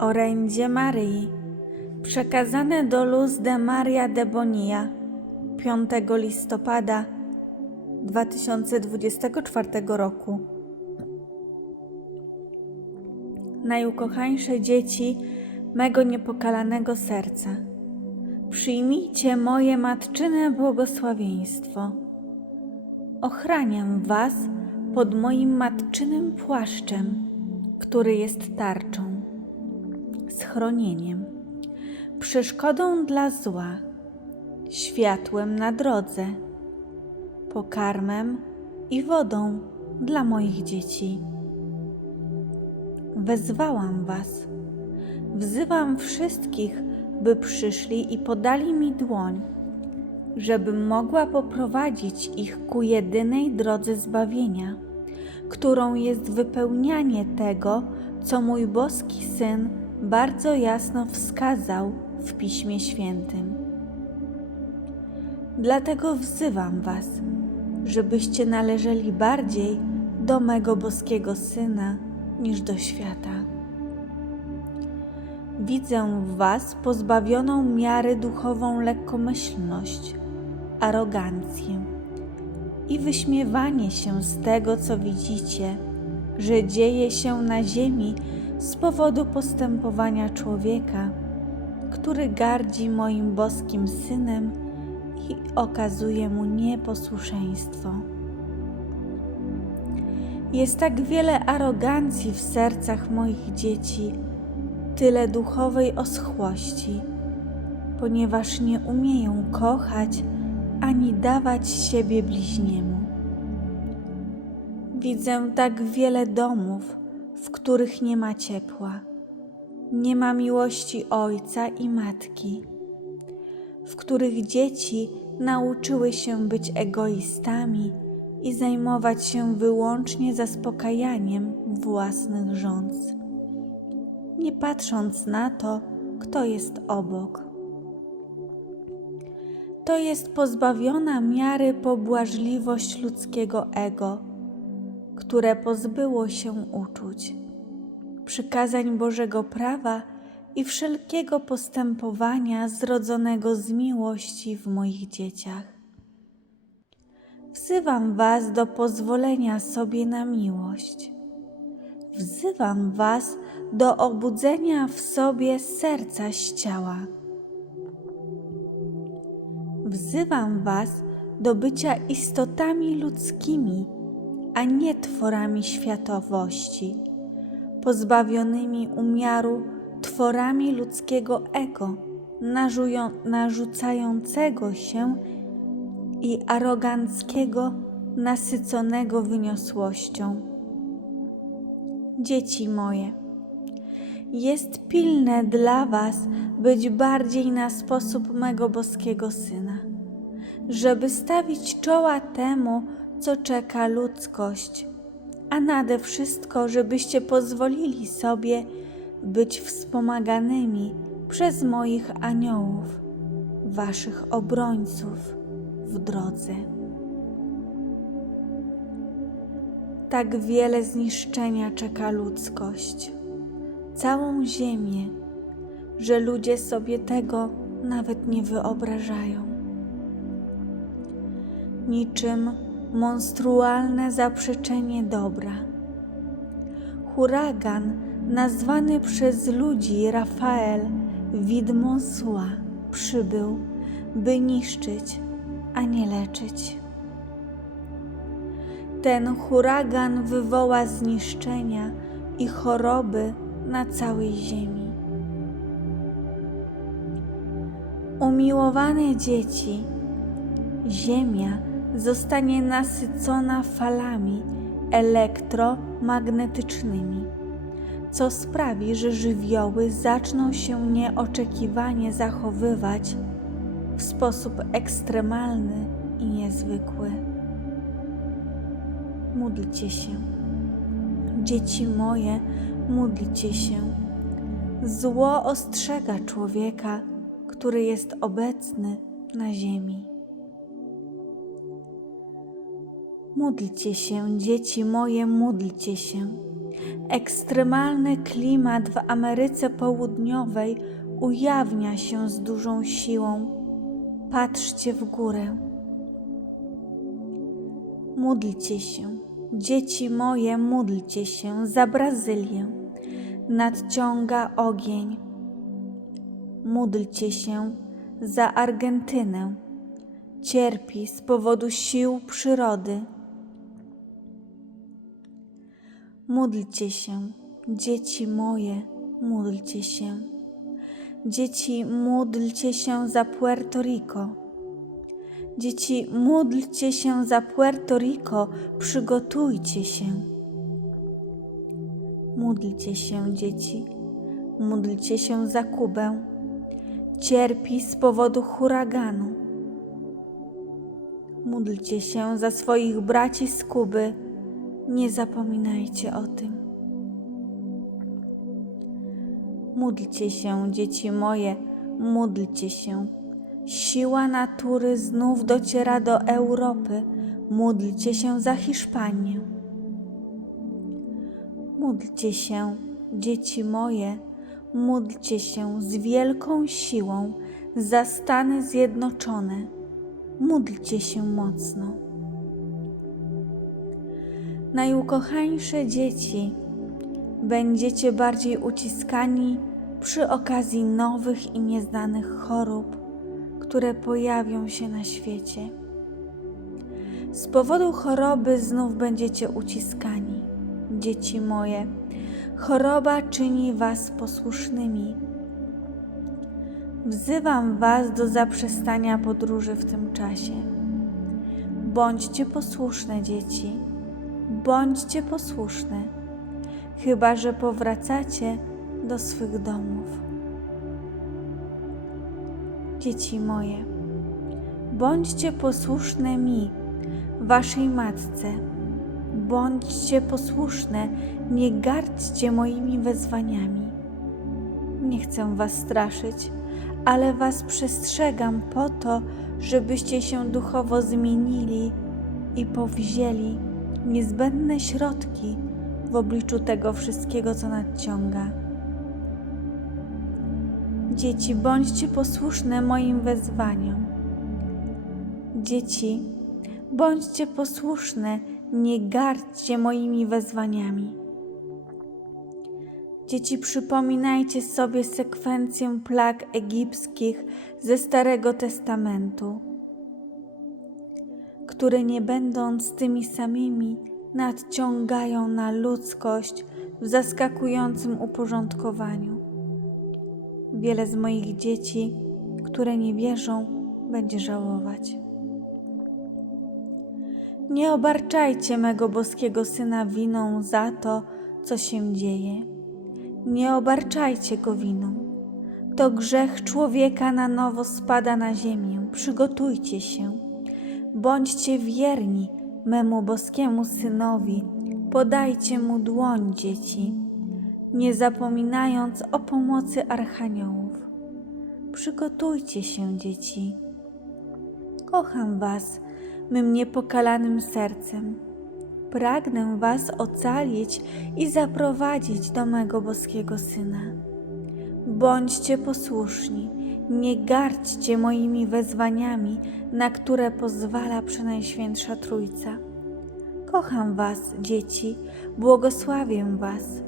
Orędzie Maryi przekazane do Luz de Maria de Bonilla 5 listopada 2024 roku. Najukochańsze dzieci mego niepokalanego serca, przyjmijcie moje matczyne błogosławieństwo. Ochraniam Was pod moim matczynym płaszczem, który jest tarczą, schronieniem, przeszkodą dla zła, światłem na drodze, pokarmem i wodą dla moich dzieci. Wezwałam Was, wzywam wszystkich, by przyszli i podali mi dłoń, żebym mogła poprowadzić ich ku jedynej drodze zbawienia, którą jest wypełnianie tego, co mój boski syn bardzo jasno wskazał w Piśmie Świętym. Dlatego wzywam Was, żebyście należeli bardziej do mego boskiego syna niż do świata. Widzę w Was pozbawioną miary duchową lekkomyślność, arogancję i wyśmiewanie się z tego, co widzicie, że dzieje się na ziemi z powodu postępowania człowieka, który gardzi moim boskim synem i okazuje mu nieposłuszeństwo. Jest tak wiele arogancji w sercach moich dzieci, tyle duchowej oschłości, ponieważ nie umieją kochać ani dawać siebie bliźniemu. Widzę tak wiele domów, w których nie ma ciepła, nie ma miłości ojca i matki, w których dzieci nauczyły się być egoistami i zajmować się wyłącznie zaspokajaniem własnych żądz, nie patrząc na to, kto jest obok. To jest pozbawiona miary pobłażliwość ludzkiego ego, które pozbyło się uczuć, przykazań Bożego prawa i wszelkiego postępowania zrodzonego z miłości w moich dzieciach. Wzywam Was do pozwolenia sobie na miłość. Wzywam Was do obudzenia w sobie serca z ciała. Wzywam Was do bycia istotami ludzkimi, a nie tworami światowości, pozbawionymi umiaru tworami ludzkiego ego, narzują, narzucającego się i aroganckiego, nasyconego wyniosłością. Dzieci moje, jest pilne dla Was być bardziej na sposób mego boskiego syna, żeby stawić czoła temu, co czeka ludzkość, a nade wszystko, żebyście pozwolili sobie być wspomaganymi przez moich aniołów, Waszych obrońców w drodze. Tak wiele zniszczenia czeka ludzkość, całą Ziemię, że ludzie sobie tego nawet nie wyobrażają. Niczym monstrualne zaprzeczenie dobra. Huragan, nazwany przez ludzi Rafael widmo zła, przybył, by niszczyć, a nie leczyć. Ten huragan wywoła zniszczenia i choroby na całej ziemi. Umiłowane dzieci, Ziemia zostanie nasycona falami elektromagnetycznymi, co sprawi, że żywioły zaczną się nieoczekiwanie zachowywać w sposób ekstremalny i niezwykły. Módlcie się, dzieci moje, módlcie się. Zło ostrzega człowieka, który jest obecny na ziemi. Módlcie się, dzieci moje, módlcie się. Ekstremalny klimat w Ameryce Południowej ujawnia się z dużą siłą. Patrzcie w górę. Módlcie się, dzieci moje, módlcie się za Brazylię. Nadciąga ogień. Módlcie się za Argentynę. Cierpi z powodu sił przyrody. Módlcie się, dzieci moje, módlcie się. Dzieci, módlcie się za Puerto Rico. Dzieci, módlcie się za Puerto Rico, przygotujcie się. Módlcie się, dzieci, módlcie się za Kubę. Cierpi z powodu huraganu. Módlcie się za swoich braci z Kuby. Nie zapominajcie o tym. Módlcie się, dzieci moje, módlcie się. Siła natury znów dociera do Europy. Módlcie się za Hiszpanię. Módlcie się, dzieci moje, módlcie się z wielką siłą za Stany Zjednoczone. Módlcie się mocno. Najukochańsze dzieci, będziecie bardziej uciskani przy okazji nowych i nieznanych chorób, które pojawią się na świecie. Z powodu choroby znów będziecie uciskani, dzieci moje. Choroba czyni was posłusznymi. Wzywam was do zaprzestania podróży w tym czasie. Bądźcie posłuszne, dzieci. Bądźcie posłuszne, chyba że powracacie do swych domów. Dzieci moje, bądźcie posłuszne mi, waszej matce. Bądźcie posłuszne, nie gardźcie moimi wezwaniami. Nie chcę was straszyć, ale was przestrzegam po to, żebyście się duchowo zmienili i powzięli niezbędne środki w obliczu tego wszystkiego, co nadciąga. Dzieci, bądźcie posłuszne moim wezwaniom. Dzieci, bądźcie posłuszne, nie gardźcie moimi wezwaniami. Dzieci, przypominajcie sobie sekwencję plag egipskich ze Starego Testamentu, które nie będąc tymi samymi, nadciągają na ludzkość w zaskakującym uporządkowaniu. Wiele z moich dzieci, które nie wierzą, będzie żałować. Nie obarczajcie mego boskiego syna winą za to, co się dzieje. Nie obarczajcie go winą. To grzech człowieka na nowo spada na ziemię. Przygotujcie się. Bądźcie wierni memu boskiemu synowi. Podajcie mu dłoń, dzieci, nie zapominając o pomocy archaniołów. Przygotujcie się, dzieci. Kocham Was mym niepokalanym sercem. Pragnę Was ocalić i zaprowadzić do mego boskiego Syna. Bądźcie posłuszni, nie gardźcie moimi wezwaniami, na które pozwala Przenajświętsza Trójca. Kocham Was, dzieci, błogosławię Was,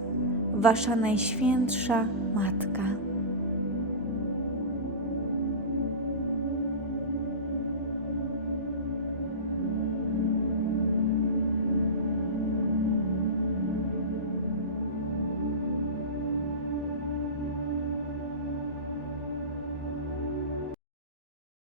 Wasza Najświętsza Matka.